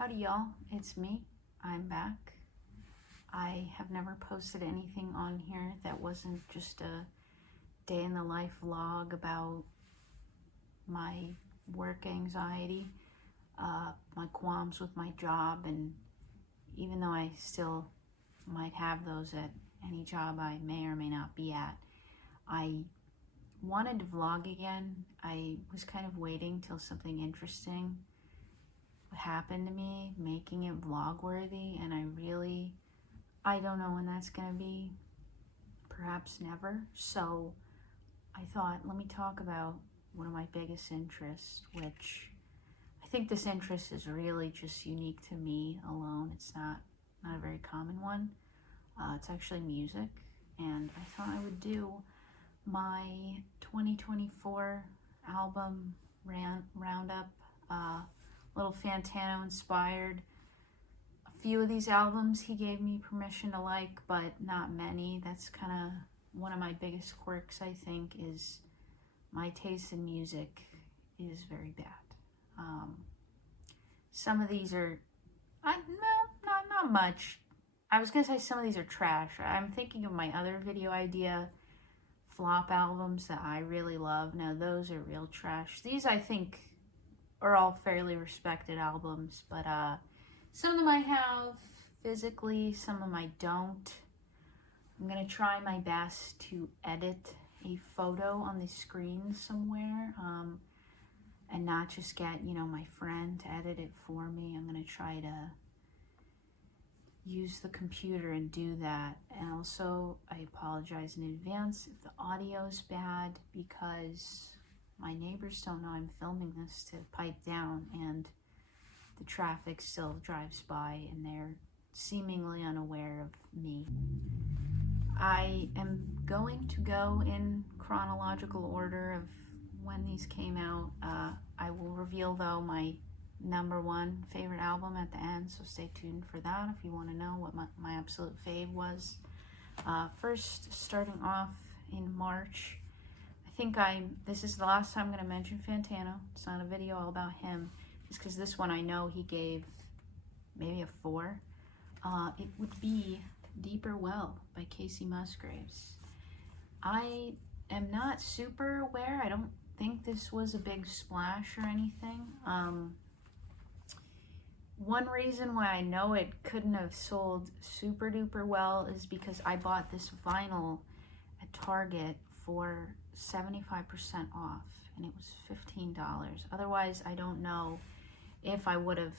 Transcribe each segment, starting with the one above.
Howdy y'all, it's me. I'm back. I have never posted anything on here that wasn't just a day in the life vlog about my work anxiety, my qualms with my job, and even though I still might have those at any job I may or may not be at, I wanted to vlog again. I was kind of waiting till something interesting happened to me, making it vlog worthy, and I don't know when that's gonna be, perhaps never. So I thought, let me talk about one of my biggest interests, which I think this interest is really just unique to me alone. It's not a very common one. It's actually music, and I thought I would do my 2024 album roundup, little Fantano inspired. A few of these albums he gave me permission to like, but not many. That's kind of one of my biggest quirks, I think, is my taste in music is very bad. Some of these are, not much. I was gonna say some of these are trash. I'm thinking of my other video idea, flop albums that I really love. Now those are real trash. These I think are all fairly respected albums, but some of them I have physically, some of them I don't. I'm gonna try my best to edit a photo on the screen somewhere, and not just get, my friend to edit it for me. I'm gonna try to use the computer and do that. And also, I apologize in advance if the audio is bad, because my neighbors don't know I'm filming this to pipe down, and the traffic still drives by and they're seemingly unaware of me. I am going to go in chronological order of when these came out. I will reveal, though, my #1 favorite album at the end, so stay tuned for that if you want to know what my absolute fave was. First, starting off in March, I think this is the last time I'm going to mention Fantano. It's not a video all about him, just because this one I know he gave maybe a 4. It would be Deeper Well by Kacey Musgraves. I am not super aware. I don't think this was a big splash or anything. One reason why I know it couldn't have sold super duper well is because I bought this vinyl at Target for 75% off, and it was $15. Otherwise, I don't know if I would have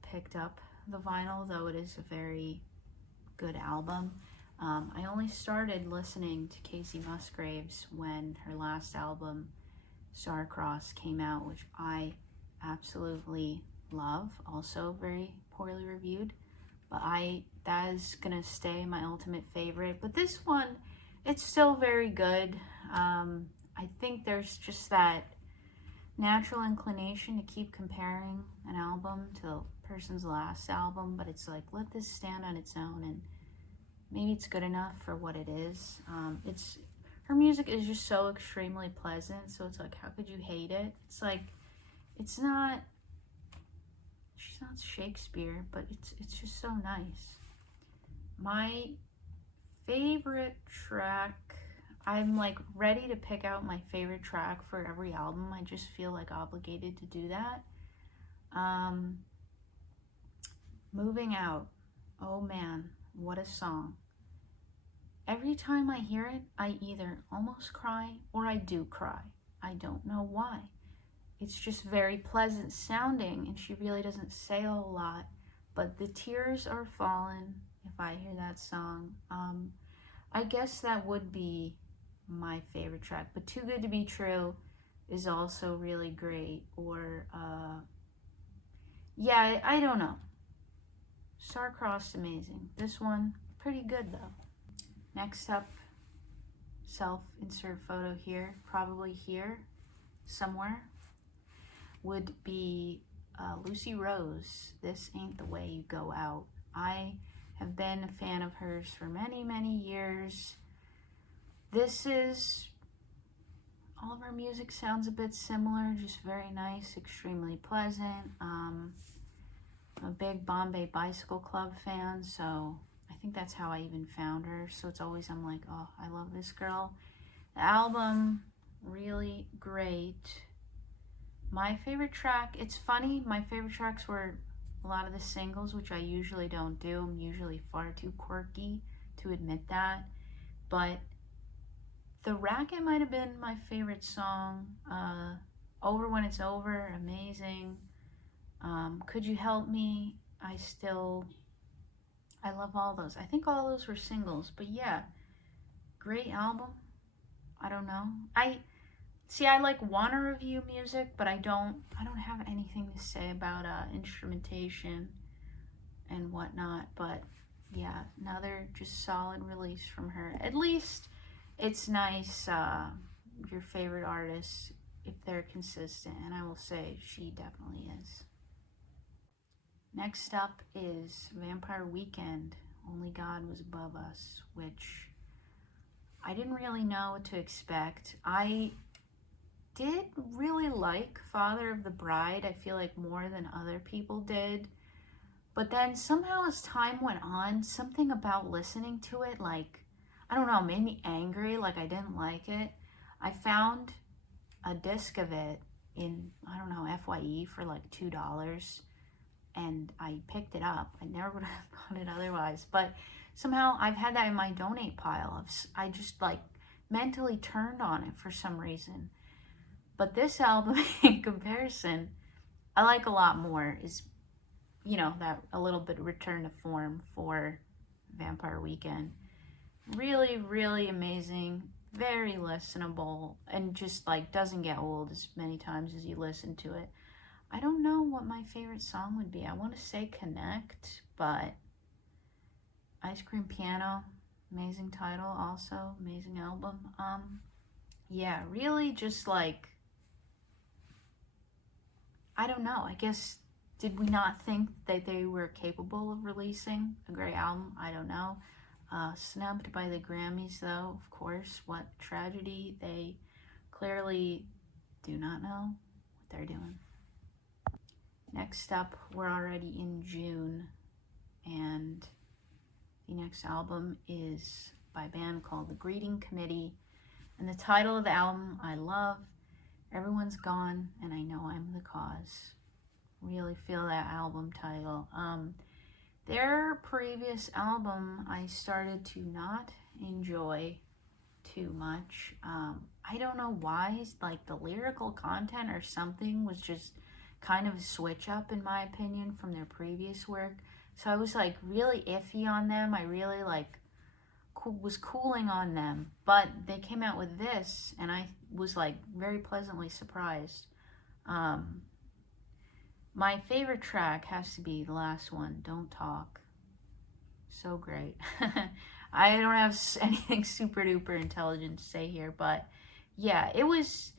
picked up the vinyl, though it is a very good album. I only started listening to Kacey Musgraves when her last album, Star-Crossed, came out, which I absolutely love. Also very poorly reviewed, but that is gonna stay my ultimate favorite. But this one, it's still very good. I think there's just that natural inclination to keep comparing an album to the person's last album, but it's like, let this stand on its own, and maybe it's good enough for what it is. Her music is just so extremely pleasant, so it's like, how could you hate it? It's like, she's not Shakespeare, but it's just so nice. My favorite track, I'm like ready to pick out my favorite track for every album. I just feel like obligated to do that. Moving Out. Oh man, what a song. Every time I hear it, I either almost cry or I do cry. I don't know why. It's just very pleasant sounding, and she really doesn't say a whole lot, but the tears are falling if I hear that song. I guess that would be my favorite track, but Too Good to Be True is also really great. Or yeah, I don't know. Star-Crossed, amazing. This one, pretty good though. Next up, self-insert photo here, probably here somewhere, would be Lucy Rose, This Ain't the Way You Go Out. I have been a fan of hers for many, many years. All of her music sounds a bit similar, just very nice, extremely pleasant. I'm a big Bombay Bicycle Club fan, so I think that's how I even found her. So it's always, I'm like, oh, I love this girl. The album, really great. My favorite track, it's funny, my favorite tracks were a lot of the singles, which I usually don't do. I'm usually far too quirky to admit that. But The Racket might have been my favorite song. Over When It's Over, amazing. Could You Help Me? I love all those. I think all those were singles, but yeah, great album. I don't know. I like wanna review music, but I don't have anything to say about instrumentation and whatnot. But yeah, another just solid release from her. At least it's nice, your favorite artist, if they're consistent, and I will say she definitely is. Next up is Vampire Weekend, Only God Was Above Us, which I didn't really know what to expect. I did really like Father of the Bride, I feel like more than other people did. But then somehow as time went on, something about listening to it, like, I don't know, made me angry, like I didn't like it. I found a disc of it in, I don't know, FYE for like $2, and I picked it up. I never would have bought it otherwise, but somehow I've had that in my donate pile. I just like mentally turned on it for some reason. But this album, in comparison, I like a lot more. Is, you know, that a little bit return to form for Vampire Weekend. Really, really amazing, very listenable, and just like doesn't get old as many times as you listen to it. I don't know what my favorite song would be. I want to say Connect, but Ice Cream Piano, amazing title also, amazing album. Yeah, really just like, I don't know, I guess, did we not think that they were capable of releasing a great album? I don't know. Snubbed by the Grammys, though, of course. What tragedy. They clearly do not know what they're doing. Next up, we're already in June, and the next album is by a band called The Greeting Committee, and the title of the album I love, Everyone's Gone and I Know I'm the Cause. Really feel that album title. Their previous album I started to not enjoy too much. I don't know why, like the lyrical content or something was just kind of a switch up in my opinion from their previous work. So I was like really iffy on them. I really like was cooling on them, but they came out with this and I was like very pleasantly surprised. My favorite track has to be the last one, Don't Talk. So great. I don't have anything super duper intelligent to say here, but yeah, it's,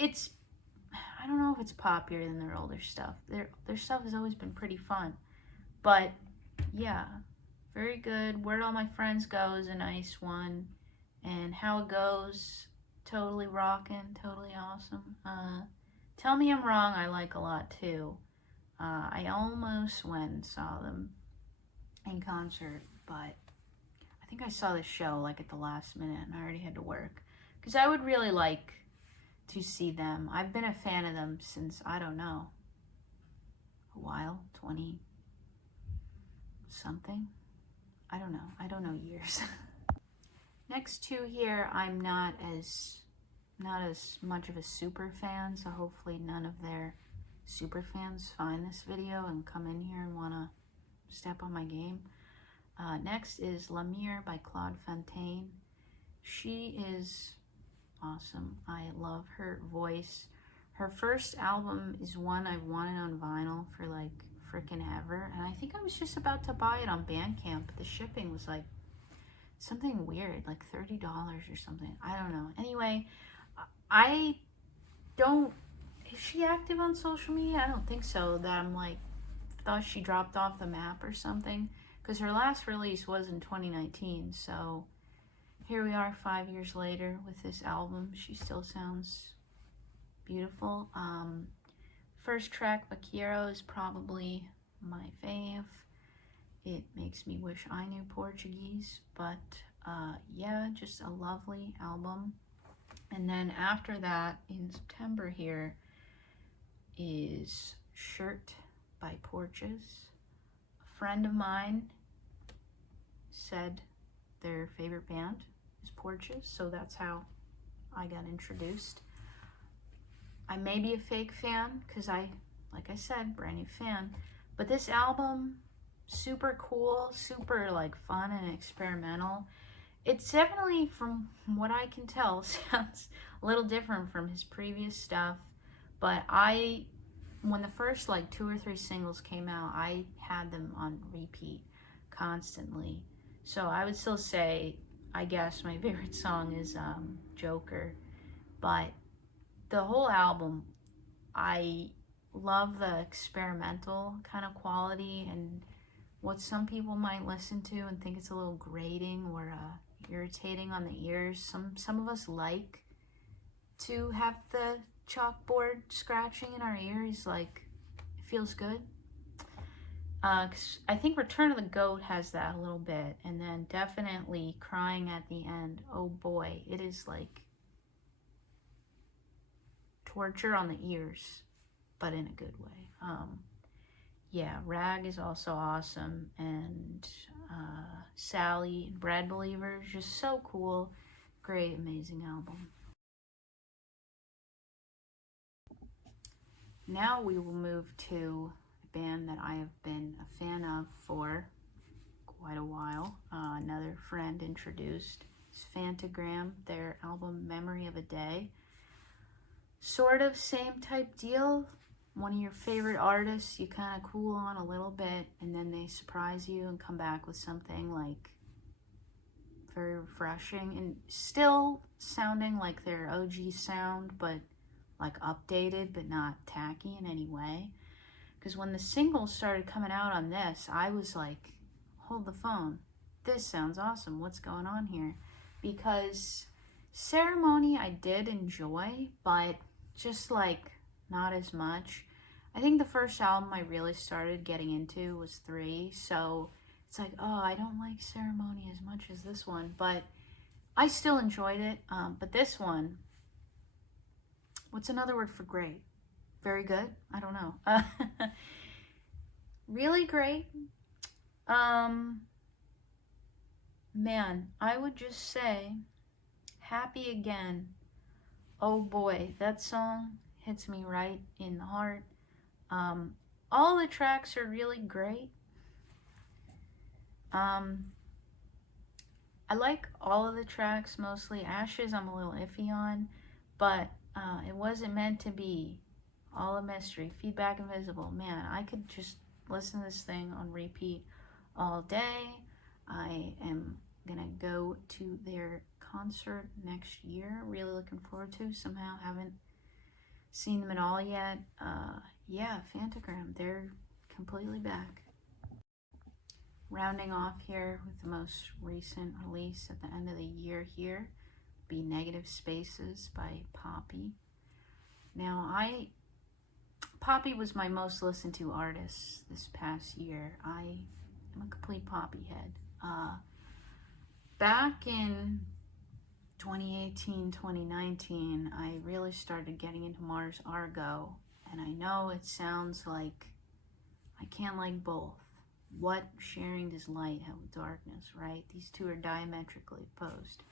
I don't know if it's poppier than their older stuff. Their stuff has always been pretty fun, but yeah, very good. Where'd All My Friends Go is a nice one, and How It Goes, totally rockin', totally awesome. Tell Me I'm Wrong I like a lot too. I almost went and saw them in concert, but I think I saw the show like at the last minute and I already had to work, because I would really like to see them. I've been a fan of them since, I don't know, a while, 20 something. I don't know years. Next two here, I'm not as much of a super fan, so hopefully none of their super fans find this video and come in here and want to step on my game. Next is La Mer by Claude Fontaine. She is awesome. I love her voice. Her first album is one I've wanted on vinyl for like freaking ever, and I think I was just about to buy it on Bandcamp, but the shipping was like something weird, like $30 or something. I don't know. Anyway, is she active on social media? I don't think so. That I'm like, thought she dropped off the map or something, because her last release was in 2019, so here we are 5 years later with this album. She still sounds beautiful. First track, Vaquero, is probably my fave. It makes me wish I knew Portuguese, but yeah, just a lovely album. And then after that, in September here, is Shirt by Porches. A friend of mine said their favorite band is Porches, so that's how I got introduced. I may be a fake fan because like I said, brand new fan, but this album, super cool, super like fun and experimental. It's definitely, from what I can tell, sounds a little different from his previous stuff, but when the first like 2 or 3 singles came out, I had them on repeat constantly. So I would still say, I guess my favorite song is Joker, but the whole album, I love the experimental kind of quality and what some people might listen to and think it's a little grating or irritating on the ears. Some of us like to have the chalkboard scratching in our ears, like it feels good. 'Cause I think Return of the Goat has that a little bit, and then definitely Crying at the end. Oh boy, it is like torture on the ears, but in a good way. Yeah, Rag is also awesome, and Sally, Bread Believer, just so cool. Great, amazing album. Now we will move to a band that I have been a fan of for quite a while. Another friend introduced. It's Phantogram, their album Memory of a Day. Sort of same type deal. One of your favorite artists you kind of cool on a little bit, and then they surprise you and come back with something like very refreshing and still sounding like their OG sound, but like updated, but not tacky in any way. Because when the singles started coming out on this, I was like, hold the phone, this sounds awesome, what's going on here? Because Ceremony I did enjoy, but just like not as much. I think the first album I really started getting into was 3, so it's like, oh, I don't like Ceremony as much as this one, but I still enjoyed it. But this one, what's another word for great? Very good? I don't know. Really great. Man, I would just say Happy Again. Oh boy, that song hits me right in the heart. All the tracks are really great. I like all of the tracks mostly. Ashes I'm a little iffy on, but it wasn't meant to be. All a Mystery, Feedback Invisible. Man, I could just listen to this thing on repeat all day. I am gonna go to their concert next year. Really looking forward to. Somehow haven't seen them at all yet. Yeah, Phantogram, they're completely back. Rounding off here with the most recent release at the end of the year here be Negative Spaces by Poppy. Now, Poppy was my most listened to artist this past year. I am a complete Poppy head. Back in 2018, 2019, I really started getting into Mars Argo, and I know it sounds like I can't like both. What sharing does light have with darkness, right? These two are diametrically opposed.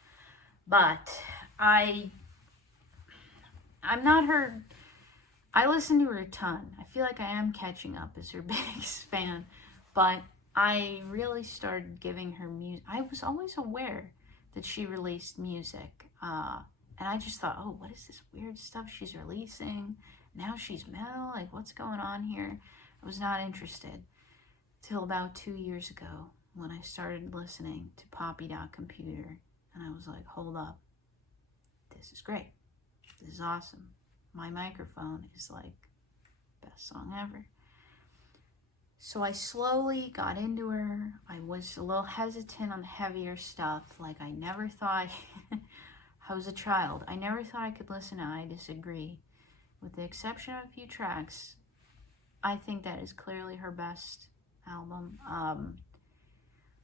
But I'm not her. I listen to her a ton. I feel like I am catching up as her biggest fan, but I really started giving her music. I was always aware that she released music, and I just thought, oh, what is this weird stuff she's releasing? Now she's metal, like what's going on here? I was not interested till about 2 years ago when I started listening to Poppy.Computer, and I was like, hold up, this is great, this is awesome. My microphone is like best song ever. So I slowly got into her. I was a little hesitant on the heavier stuff. Like I never thought, I was a child, I never thought I could listen to I Disagree. With the exception of a few tracks, I think that is clearly her best album.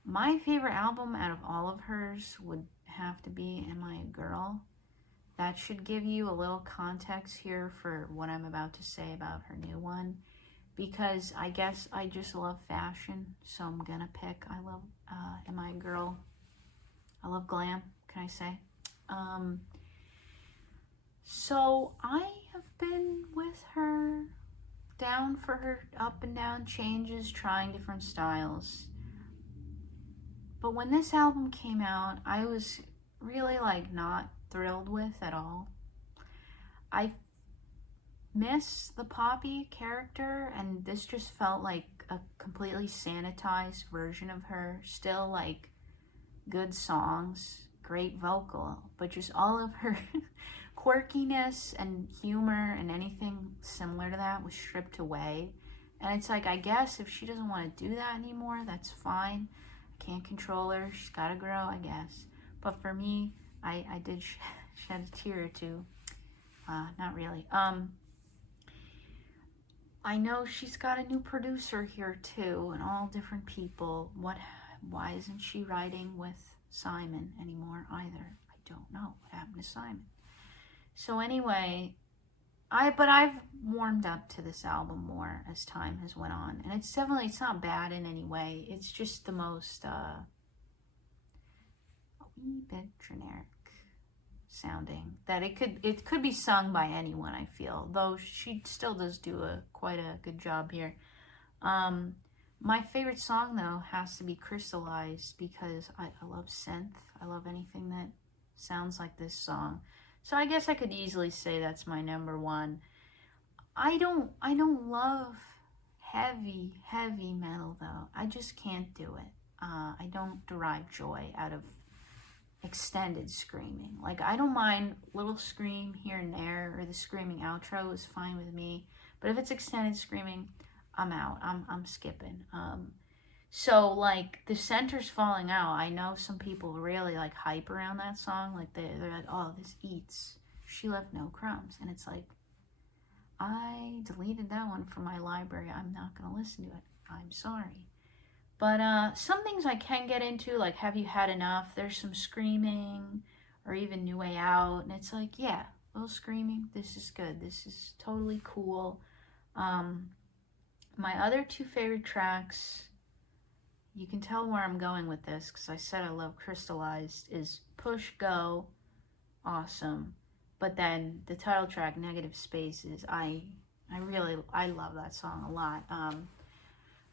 My favorite album out of all of hers would have to be Am I a Girl? That should give you a little context here for what I'm about to say about her new one, because I guess I just love fashion, so I'm gonna pick I love Am I a Girl? I love glam, can I say? So I have been with her, down for her up and down changes, trying different styles. But when this album came out, I was really like not thrilled with at all. I miss the Poppy character, and this just felt like a completely sanitized version of her. Still like good songs, great vocal, but just all of her quirkiness and humor and anything similar to that was stripped away. And it's like, I guess if she doesn't want to do that anymore, that's fine. I can't control her. She's got to grow, I guess. But for me, I did shed a tear or two. Not really. I know she's got a new producer here too, and all different people. Why isn't she writing with Simon anymore either? I don't know what happened to Simon. So anyway, I've warmed up to this album more as time has went on, and it's not bad in any way. It's just the most a wee bit generic sounding, that it could be sung by anyone, I feel, though she still does do quite a good job here. My favorite song though has to be Crystallized, because I love synth. I love anything that sounds like this song. So I guess I could easily say that's my number one. I don't love heavy metal though. I just can't do it. I don't derive joy out of extended screaming. Like, I don't mind little scream here and there, or the screaming outro is fine with me. But if it's extended screaming, I'm out. I'm skipping. So like the center's falling out. I know some people really like hype around that song. Like they're like, oh, this eats. She left no crumbs, and it's like, I deleted that one from my library. I'm not gonna listen to it. I'm sorry. But some things I can get into, like Have You Had Enough? There's some screaming, or even New Way Out, and it's like, yeah, a little screaming. This is good. This is totally cool. My other two favorite tracks, you can tell where I'm going with this because I said I love Crystallized, is Push Go, awesome. But then the title track, Negative Spaces, I love that song a lot.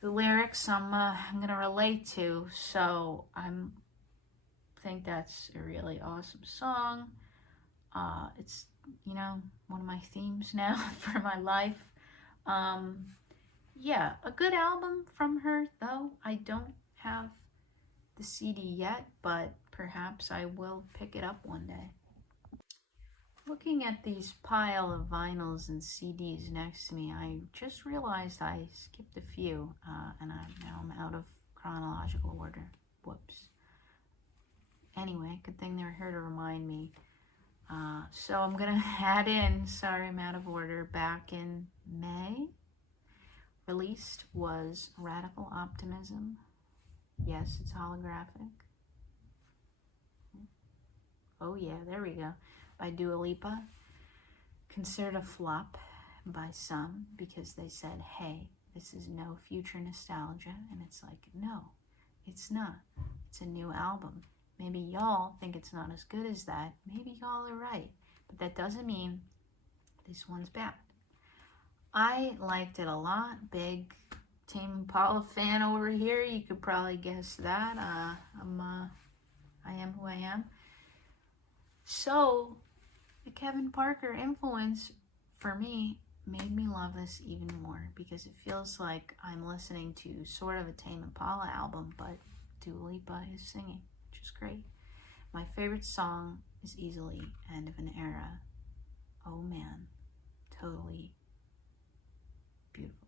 The lyrics I'm gonna relate to, so think that's a really awesome song. It's, you know, one of my themes now for my life. Yeah, a good album from her though. I don't have the CD yet, but perhaps I will pick it up one day. Looking at these pile of vinyls and CDs next to me, I just realized I skipped a few, and now I'm out of chronological order. Whoops. Anyway, good thing they're here to remind me. So I'm gonna add in, sorry I'm out of order, back in May, released was Radical Optimism. Yes, it's holographic. Oh yeah, there we go. By Dua Lipa. Considered a flop by some because they said, hey, this is no future nostalgia. And it's like, no, it's not. It's a new album. Maybe y'all think it's not as good as that. Maybe y'all are right. But that doesn't mean this one's bad. I liked it a lot. Big Tame Impala fan over here. You could probably guess that. I am who I am. So the Kevin Parker influence for me made me love this even more, because it feels like I'm listening to sort of a Tame Impala album, but Dua Lipa is singing, which is great. My favorite song is easily End of an Era. Oh man, totally beautiful.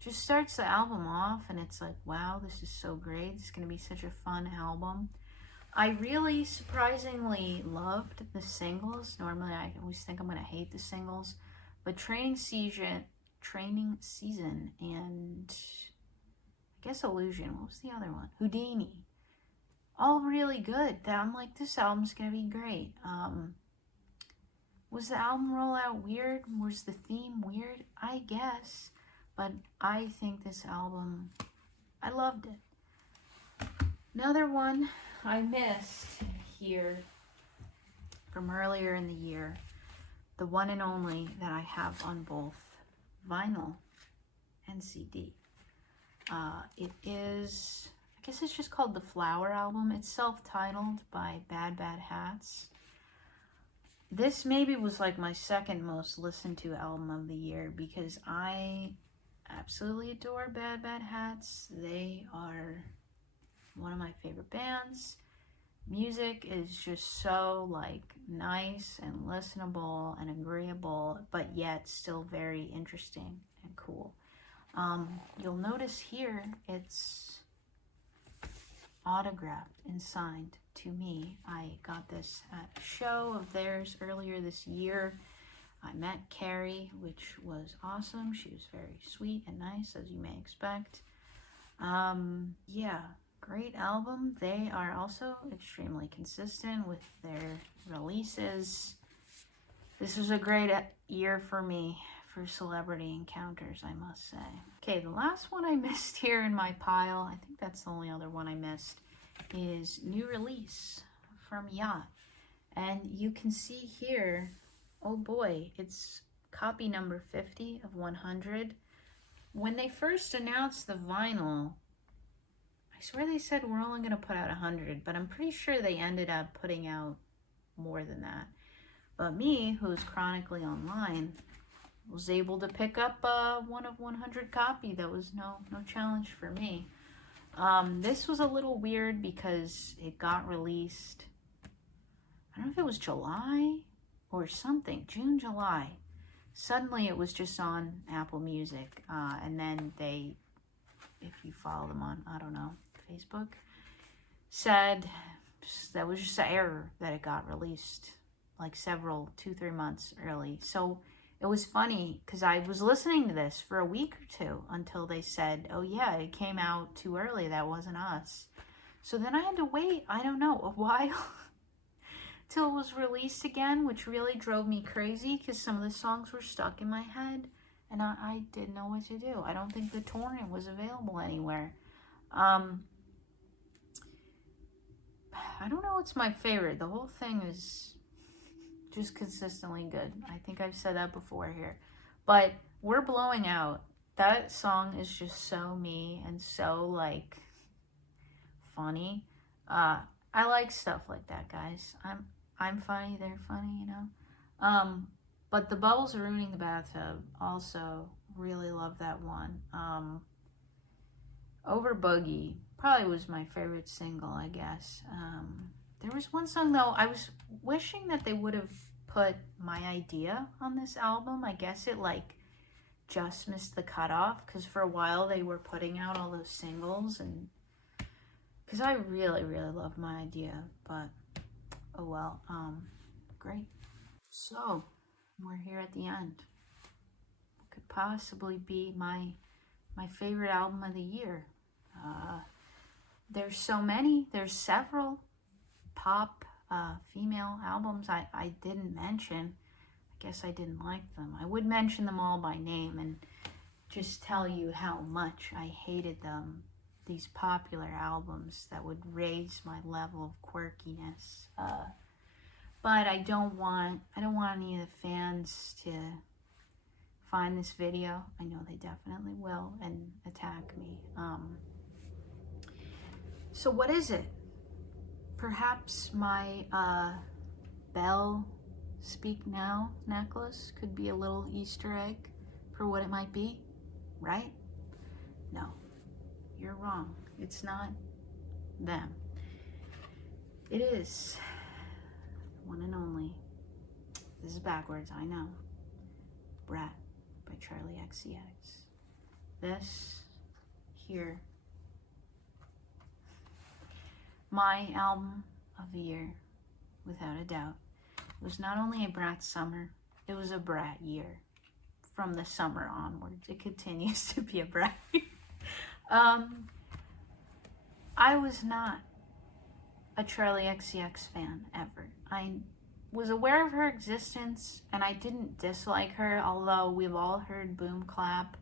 Just starts the album off and it's like, wow, this is so great. It's going to be such a fun album. I really surprisingly loved the singles. Normally I always think I'm going to hate the singles, but Training Season Training Season, and I guess Illusion. What was the other one? Houdini. All really good. I'm like, this album's gonna be great. Was the album rollout weird? Was the theme weird? I guess. But I think this album, I loved it. Another one I missed here from earlier in the year, the one and only that I have on both vinyl and CD. It is, I guess it's just called the Flower Album. It's self-titled by Bad Bad Hats. This maybe was like my second most listened to album of the year because I absolutely adore Bad Bad Hats. They are one of my favorite bands. Music is just so like nice and listenable and agreeable, but yet still very interesting and cool. You'll notice here it's autographed and signed to me. I got this at a show of theirs earlier this year. I met Carrie, which was awesome. She was very sweet and nice, as you may expect. Yeah, great album. They are also extremely consistent with their releases. This was a great year for me for celebrity encounters, I must say. Okay, the last one I missed here in my pile, I think that's the only other one I missed, is New Release from Yacht. And you can see here, oh boy, it's copy number 50 of 100. When they first announced the vinyl, I swear they said we're only going to put out 100, but I'm pretty sure they ended up putting out more than that. But me, who's chronically online, was able to pick up one of 100 copy. That was no challenge for me. This was a little weird because it got released, I don't know if it was July or something, June, July. Suddenly it was just on Apple Music, and then they, if you follow them on, I don't know, Facebook, said that was just an error that it got released like 2-3 months early. So it was funny because I was listening to this for a week or two until they said, oh yeah, it came out too early. That wasn't us. So then I had to wait, I don't know, a while till it was released again, which really drove me crazy because some of the songs were stuck in my head and I didn't know what to do. I don't think the torrent was available anywhere. I don't know what's my favorite. The whole thing is just consistently good. I think I've said that before here. But We're Blowing Out, that song is just so me and so like funny. I like stuff like that, guys. I'm funny, they're funny, you know. But The Bubbles Are Ruining the Bathtub, also really love that one. Over Boogie probably was my favorite single, I guess. There was one song though, I was wishing that they would have put My Idea on this album. I guess it like just missed the cutoff because for a while they were putting out all those singles, and because I really love My Idea, but oh well. Great. So we're here at the end. What could possibly be my favorite album of the year? There's so many. There's several pop female albums I didn't mention. I guess I didn't like them. I would mention them all by name and just tell you how much I hated them. These popular albums that would raise my level of quirkiness. But I don't want any of the fans to find this video. I know they definitely will and attack me. So what is it? Perhaps my Belle Speak Now necklace could be a little Easter egg for what it might be, right? No, you're wrong. It's not them. It is one and only, this is backwards, I know, Brat by Charlie XCX. This here, my album of the year, without a doubt. It was not only a Brat summer, it was a Brat year from the summer onwards. It continues to be a bright. I was not a Charlie XCX fan ever. I was aware of her existence and I didn't dislike her, although we've all heard Boom Clap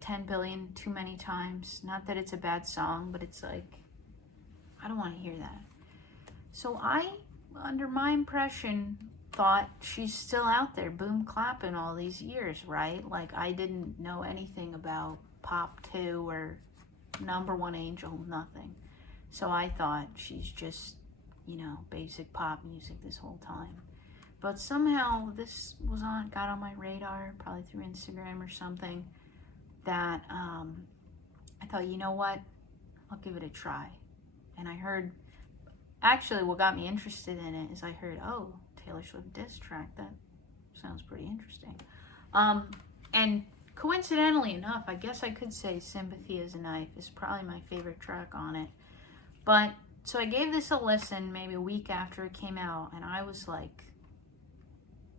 10 billion too many times. Not that it's a bad song, but it's like, I don't want to hear that. So I, under my impression, thought she's still out there boom clapping all these years, right? Like, I didn't know anything about Pop 2 or Number One Angel, nothing. So I thought she's just, you know, basic pop music this whole time. But somehow this got on my radar, probably through Instagram or something, that I thought, you know what, I'll give it a try. And I heard, actually what got me interested in it is I heard, oh, Taylor Swift diss track, that sounds pretty interesting. And coincidentally enough, I guess I could say Sympathy is a Knife is probably my favorite track on it. But, so I gave this a listen maybe a week after it came out, and I was like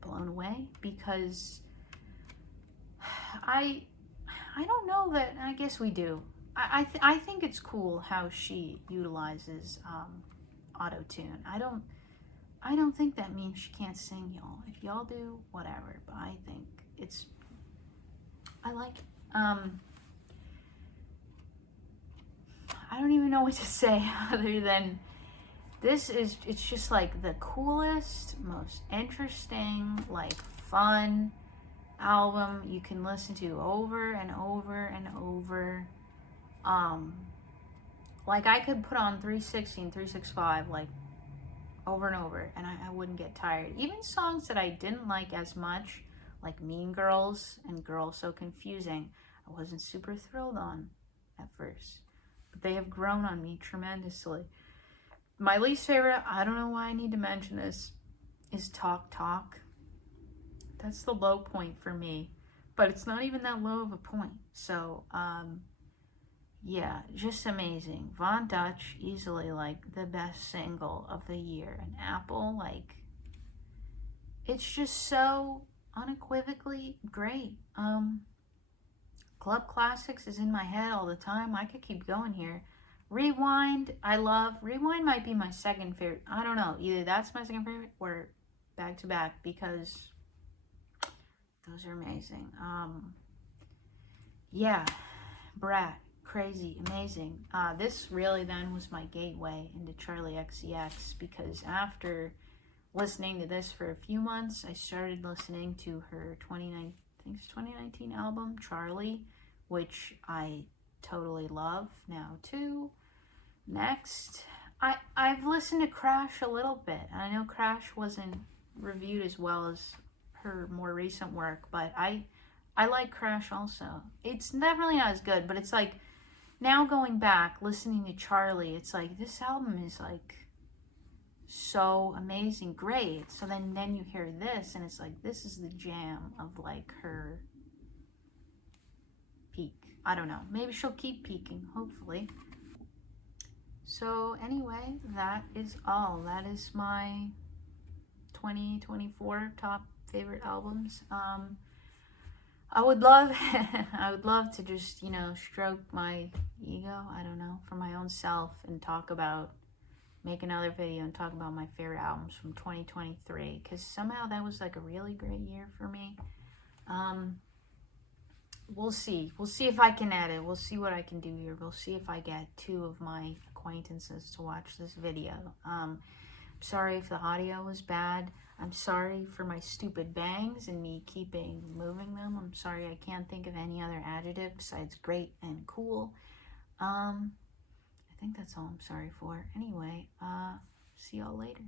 blown away, because I don't know that, I guess we do. I think it's cool how she utilizes auto-tune. I don't think that means she can't sing, y'all. If y'all do, whatever. But I think I like it. I don't even know what to say other than it's just like the coolest, most interesting, like fun album you can listen to over and over and over. Like I could put on 360 and 365 like over and over and I wouldn't get tired. Even songs that I didn't like as much, like Mean Girls and Girl So Confusing, I wasn't super thrilled on at first, but they have grown on me tremendously. My least favorite, I don't know why I need to mention this, is Talk Talk. That's the low point for me, but it's not even that low of a point. So, yeah, just amazing. Von Dutch, easily like the best single of the year. And Apple, like, it's just so unequivocally great. Club Classics is in my head all the time. I could keep going here. Rewind, I love. Rewind might be my second favorite. I don't know. Either that's my second favorite or back to back, because those are amazing. Yeah, Brat, crazy, amazing. This really then was my gateway into Charlie XCX, because after listening to this for a few months, I started listening to her 2019 album, Charlie, which I totally love now too. Next, I've listened to Crash a little bit. I know Crash wasn't reviewed as well as her more recent work, but I like Crash also. It's definitely not as good, but it's like, now going back, listening to Charlie, it's like, this album is like so amazing, great. So then you hear this, and it's like, this is the jam of like her peak. I don't know. Maybe she'll keep peaking, hopefully. So anyway, that is all. That is my 2024 top favorite albums. I would love to just, you know, stroke my ego, I don't know, for my own self, and make another video and talk about my favorite albums from 2023, because somehow that was like a really great year for me. We'll see if I can edit. We'll see what I can do here. We'll see if I get 2 of my acquaintances to watch this video. I'm sorry if the audio was bad. I'm sorry for my stupid bangs and me moving them. I'm sorry I can't think of any other adjective besides great and cool. I think that's all I'm sorry for. Anyway, see y'all later.